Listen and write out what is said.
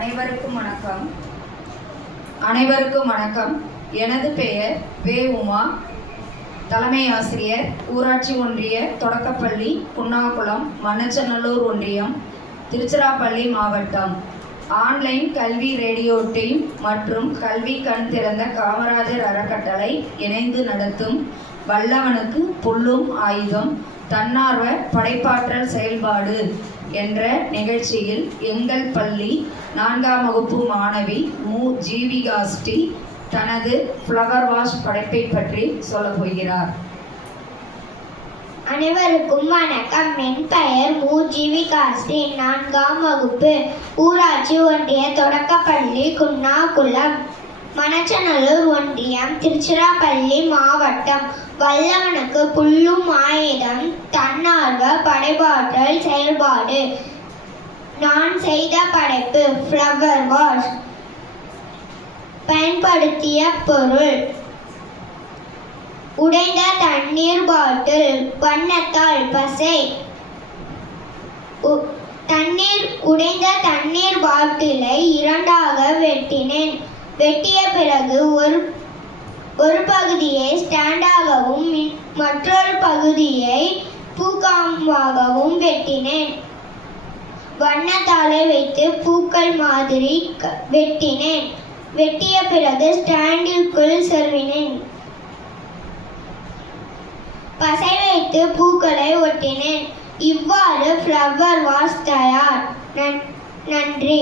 அனைவருக்கும் வணக்கம். எனது பெயர் வே. உமா, தலைமை ஆசிரியர், ஊராட்சி ஒன்றிய தொடக்கப்பள்ளி, குன்னாகுளம், மண்ணச்சநல்லூர் ஒன்றியம், திருச்சிராப்பள்ளி மாவட்டம். ஆன்லைன் கல்வி ரேடியோ டீம் மற்றும் கல்வி கண் திறந்த காமராஜர் அறக்கட்டளை இணைந்து நடத்தும் வல்லவனுக்கு புல்லும் ஆயுதம் தன்னார்வ படைப்பாற்றல் செயல்பாடு என்ற நிகழ்ச்சியில் எங்கள் பள்ளி 4ஆம் வகுப்பு மாணவி மு. ஜீவிகாஸ்ரீ தனது ஃப்ளவர் வாஷ் படைப்பை பற்றி சொல்லப் போகிறார். அனைவருக்கும் வணக்கம். என் பெயர் மு. ஜீவிகாஸ்ரீ, 4ஆம் வகுப்பு, ஊராட்சி ஒன்றிய தொடக்கப்பள்ளி, குன்னாகுளம், மண்ணச்சநல்லூர் ஒன்றியம், திருச்சிராப்பள்ளி மாவட்டம். வல்லவனுக்கு புல்லும் ஆயுதம் தன்னார்வ படைப்பாற்றல் செயல்பாடு. நான் செய்த படைப்பு ஃப்ளவர் வாஷ். பயன்படுத்திய பொருள்: உடைந்த தண்ணீர் பாட்டில், வண்ணத்தாள் பசை. உடைந்த தண்ணீர் பாட்டிலை 2ஆக வெட்டினேன். வெட்டிய பிறகு ஒரு பகுதியை ஸ்டாண்டாகவும் மற்றொரு பகுதியை பூக்காம்பாகவும் வெட்டினேன். வண்ணத்தாளை வைத்து பூக்கள் மாதிரி வெட்டினேன். வெட்டிய பிறகு ஸ்டாண்டிற்குள் சொருவினேன். பசை வைத்து பூக்களை ஒட்டினேன். இவ்வாறு ஃப்ளவர் வாஷ் தயார். நன்றி.